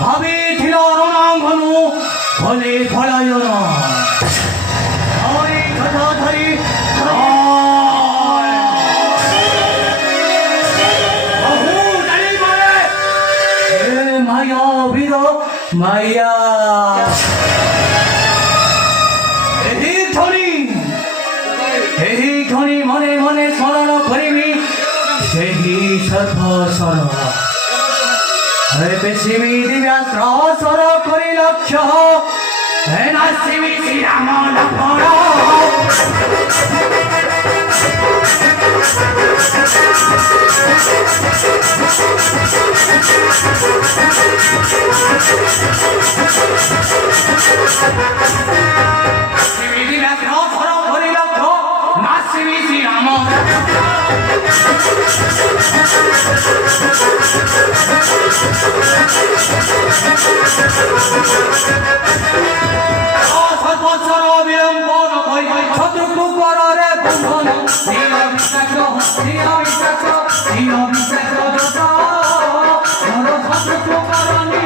ভাবিছিল রণাঙ্গনু ফলে ফলায়ন ধরি মায়া বিদ মায়া ଏହି ମନେ ମନେ ସ୍ମରଣ କରିବି ସେହି ସର୍ବ ପେଶିବି ଦିବ୍ୟାସ୍ତ୍ର ସ୍ୱର କରି ଲକ୍ଷ୍ୟ ନାସିବି ଶ୍ରୀରାମ ଲକ୍ଷ୍ମଣ নাসিবি শ্রীরাম সর্বস্বর বিলম্বন কই শত্রু কররে বন্ধন শত্রু করনি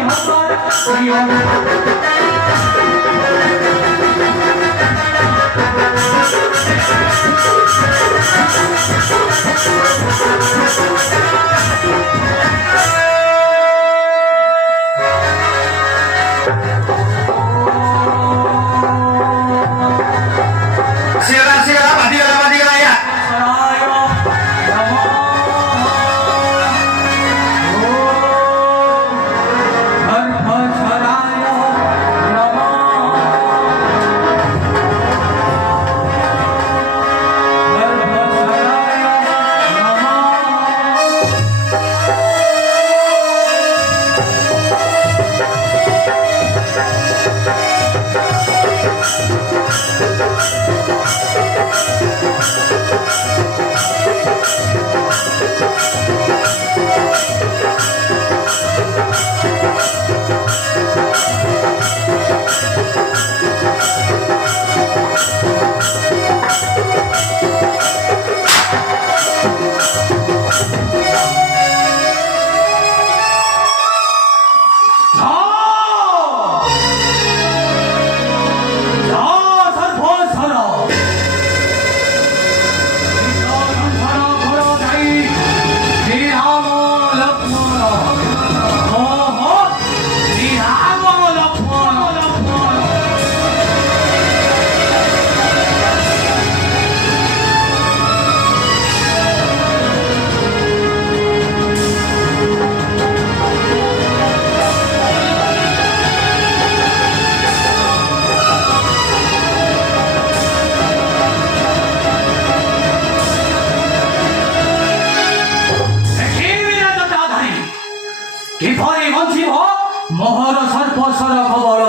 কিপরি বঞ্চিব মোহর সর্বস্বর খবর